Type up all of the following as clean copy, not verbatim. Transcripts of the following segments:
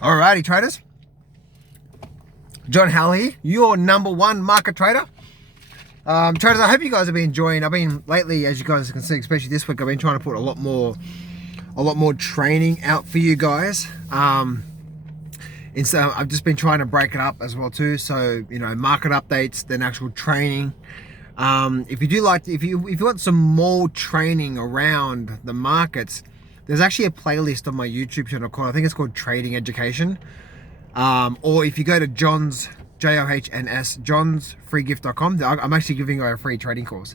Alrighty, traders. John Howell here, your number one market trader. Traders, I hope you guys have been enjoying. I've been lately, as you guys can see, especially this week, I've been trying to put a lot more training out for you guys. And so I've just been trying to break it up as well too. So, you know, market updates, then actual training. If you do like, if you want some more training around the markets, there's actually a playlist on my YouTube channel called, I think it's called Trading Education. Or if you go to John's, Johns, johnsfreegift.com, I'm actually giving away a free trading course.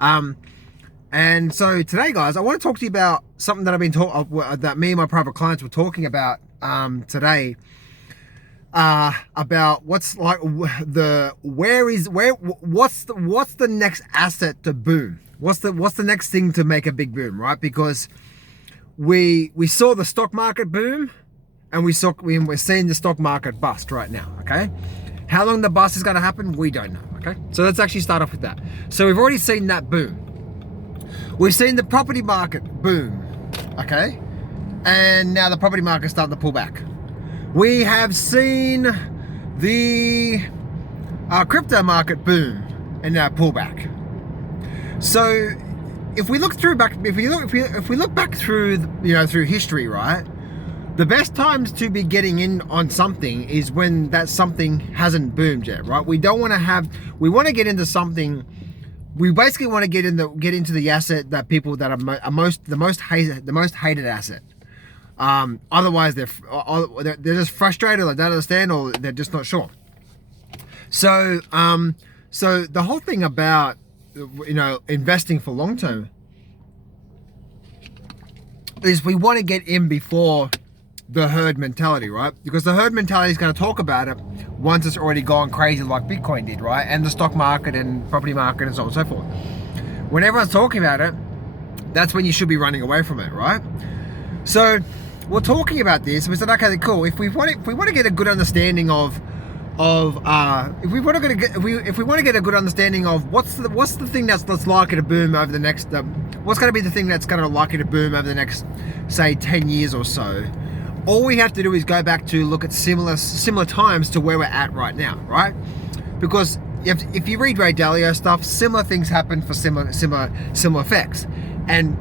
And so today, guys, I want to talk to you about something that I've been that me and my private clients were talking about today. About what's like what's the next asset to boom? What's the next thing to make a big boom, right? Because we saw the stock market boom, and we're seeing the stock market bust right now. Okay, how long the bust is going to happen, we don't know. Okay, so let's actually start off with that. So we've already seen that boom. We've seen the property market boom. Okay, and now the property market's starting to pull back. We have seen the crypto market boom and now pull back. So if we look back through, you know, through history, right? The best times to be getting in on something is when that something hasn't boomed yet, right? We want to get into something. We basically want to get into the asset that people that are the most hated asset. Otherwise they're just frustrated, or they don't understand, or they're just not sure. So so the whole thing about, you know, investing for long term is we want to get in before the herd mentality, right? Because the herd mentality is going to talk about it once it's already gone crazy, like Bitcoin did, right? And the stock market and property market and so on and so forth. When everyone's talking about it, that's when you should be running away from it, right? So we're talking about this. We said, okay, cool. If we want to get a good understanding of if we want to get a good understanding of what's the thing that's likely to boom over the next what's going to be the thing that's going to likely to boom over the next, say, 10 years or so, all we have to do is go back to look at similar times to where we're at right now, right? Because if you read Ray Dalio stuff, similar things happen for similar effects. And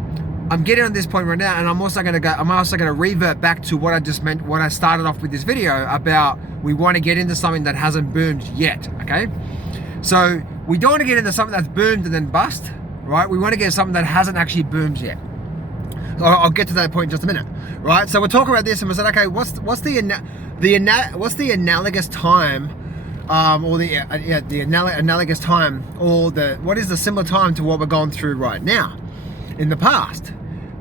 I'm getting on this point right now, and I'm also going to revert back to what I just meant, what I started off with this video about. We want to get into something that hasn't boomed yet, okay? So we don't want to get into something that's boomed and then bust, right? We want to get something that hasn't actually boomed yet. So I'll get to that point in just a minute, right? So we're talking about this, and we said, okay, what's the analogous time, or the analogous time, or what is the similar time to what we're going through right now in the past?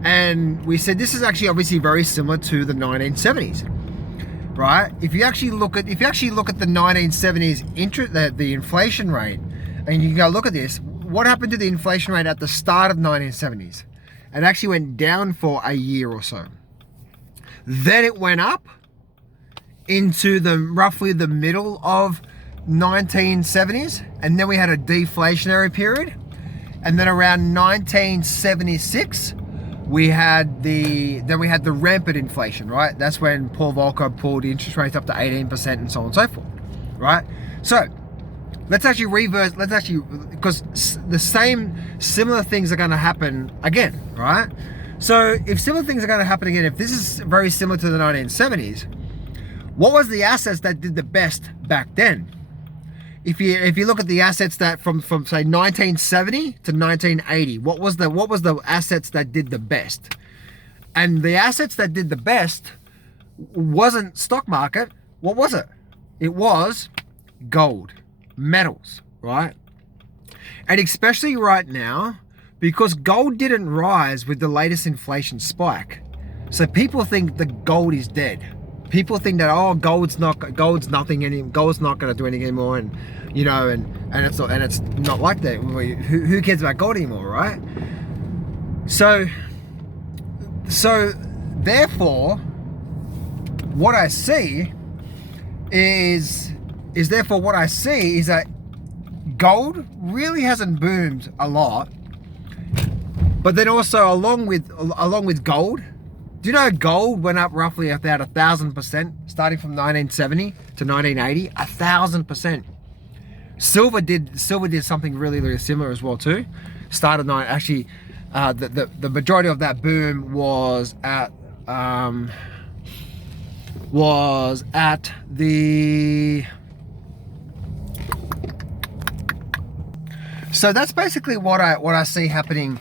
And we said this is actually obviously very similar to the 1970s, right? If you actually look at the 1970s the inflation rate, and you can go look at this, what happened to the inflation rate at the start of 1970s? It actually went down for a year or so. Then it went up into roughly the middle of 1970s, and then we had a deflationary period, and then around 1976 we had the rampant inflation, right? That's when Paul Volcker pulled interest rates up to 18% and so on and so forth, right? So let's actually because the similar things are going to happen again, right? So if similar things are going to happen again, if this is very similar to the 1970s, what was the assets that did the best back then? If you look at the assets that from say 1970 to 1980, what was the assets that did the best? And the assets that did the best wasn't stock market. What was it? It was gold, metals, right? And especially right now, because gold didn't rise with the latest inflation spike, so people think the gold is dead. People think that, oh, gold's nothing anymore. Gold's not going to do anything anymore, and you know, and it's not like that. Who cares about gold anymore, right? So therefore, what I see is that gold really hasn't boomed a lot, but then also along with gold, Do you know gold went up roughly about 1,000%, starting from 1970 to 1980? 1,000%. Silver did something really, really similar as well too. Started the majority of that boom was at the. So that's basically what I see happening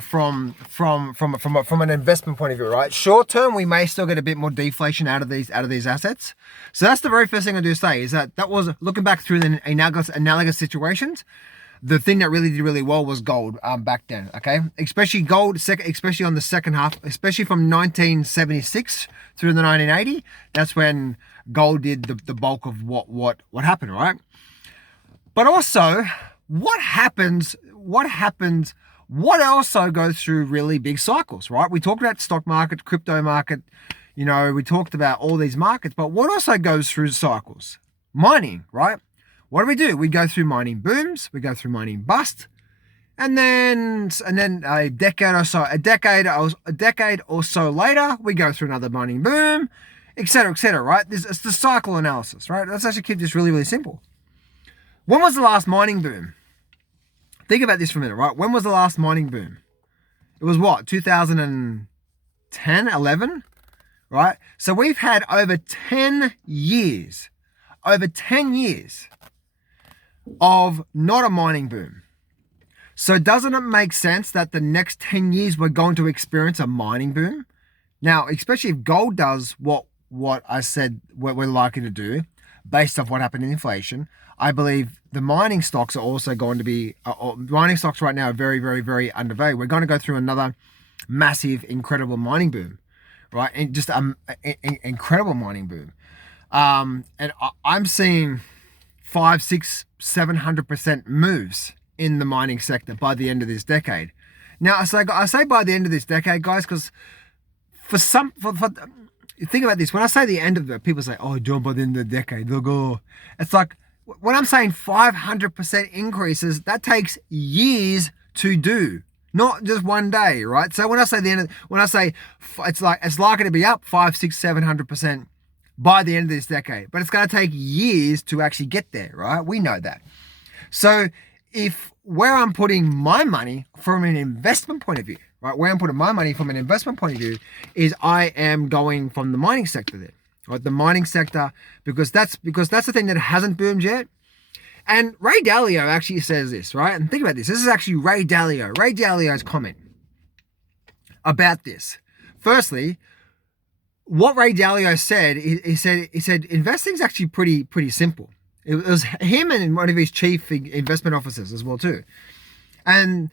from an investment point of view, right? Short term, we may still get a bit more deflation out of these assets. So that's the very first thing I do say is that was looking back through the analogous situations. The thing that really did really well was gold back then, okay? Especially gold, especially on the second half, especially from 1976 through the 1980. That's when gold did the bulk of what happened, right? But also, what also goes through really big cycles, right? We talked about stock market, crypto market, we talked about all these markets, but what also goes through cycles? Mining, right? What do? We go through mining booms, we go through mining bust, and then a decade or so later, we go through another mining boom, etc., right? It's the cycle analysis, right? Let's actually keep this really, really simple. When was the last mining boom? Think about this for a minute, right? When was the last mining boom? It was what, 2010, 11, right? So we've had over 10 years of not a mining boom. So doesn't it make sense that the next 10 years we're going to experience a mining boom? Now, especially if gold does what I said what we're likely to do based off what happened in inflation, I believe the mining stocks are also going to be, mining stocks right now are very, very, very undervalued. We're going to go through another massive, incredible mining boom, right? And just an incredible mining boom. And I'm seeing 5, 6, 700% moves in the mining sector by the end of this decade. Now, I say by the end of this decade, guys, because think about this. When I say the end of it, people say, "Oh, John, by the end of the decade, they'll go." It's like when I'm saying 500% increases, that takes years to do, not just one day, right? So when I say it's likely to be up 5, 6, 700% by the end of this decade, but it's going to take years to actually get there, right? We know that. So if where I'm putting my money from an investment point of view, right? Where I'm putting my money from an investment point of view is I am going from the mining sector there, right? The mining sector, because that's the thing that hasn't boomed yet. And Ray Dalio actually says this, right? And think about this. This is actually Ray Dalio's comment about this. Firstly, what Ray Dalio said, he said investing is actually pretty simple. It was him and one of his chief investment officers as well too. And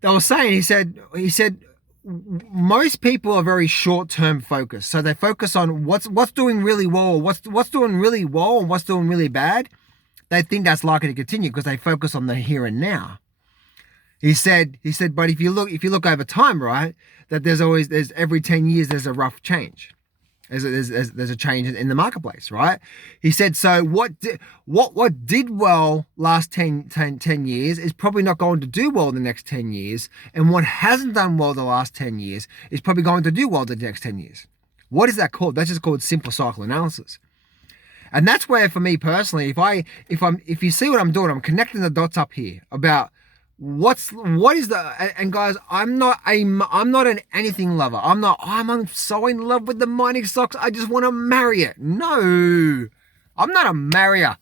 they were saying, he said most people are very short-term focused. So they focus on what's doing really well, what's doing really well and what's doing really bad. They think that's likely to continue because they focus on the here and now. He said, but if you look over time, right, that there's every 10 years there's a rough change. There's a change in the marketplace, right? He said, so what did well last 10 years is probably not going to do well the next 10 years. And what hasn't done well the last 10 years is probably going to do well the next 10 years. What is that called? That's just called simple cycle analysis. And that's where, for me personally, if you see what I'm doing, I'm connecting the dots up here about what is the, and guys, I'm not an anything lover. I'm so in love with the mining stocks. I just want to marry it. No, I'm not a marrier.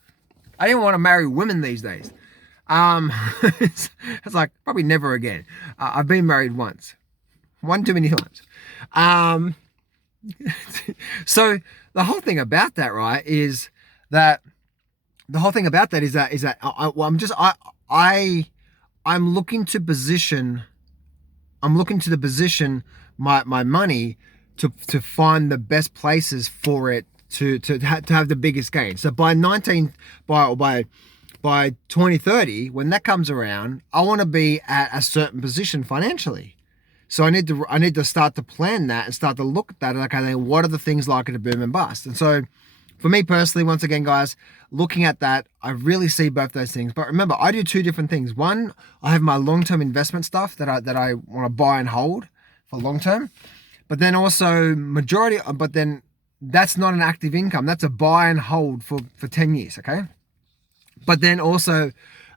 I didn't want to marry women these days. It's like probably never again. I've been married once, one too many times. So the whole thing about that, right, is that I'm looking to position my money to find the best places for it to have the biggest gain. So by 2030, when that comes around, I want to be at a certain position financially. So I need to start to plan that and start to look at that. Okay, then what are the things likely to boom and bust? And so for me personally, once again, guys, looking at that, I really see both those things. But remember, I do two different things. One, I have my long-term investment stuff that I want to buy and hold for long-term. But then also but then that's not an active income. That's a buy and hold for 10 years, okay? But then also,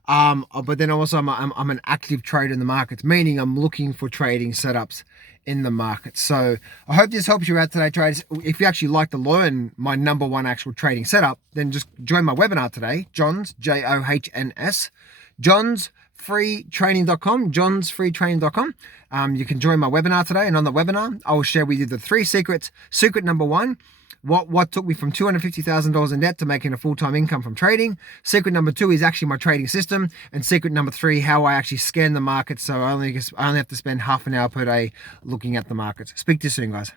I'm an active trader in the markets, meaning I'm looking for trading setups in the market. So I hope this helps you out today, traders. If you actually like to learn my number one actual trading setup, then just join my webinar today, Johns, JOHNS, johnsfreetraining.com, johnsfreetraining.com. You can join my webinar today, and on the webinar, I will share with you the 3 secrets. Secret number 1, what took me from $250,000 in debt to making a full-time income from trading. Secret number 2 is actually my trading system. And secret number 3, how I actually scan the market. So I only have to spend half an hour per day looking at the markets. Speak to you soon, guys.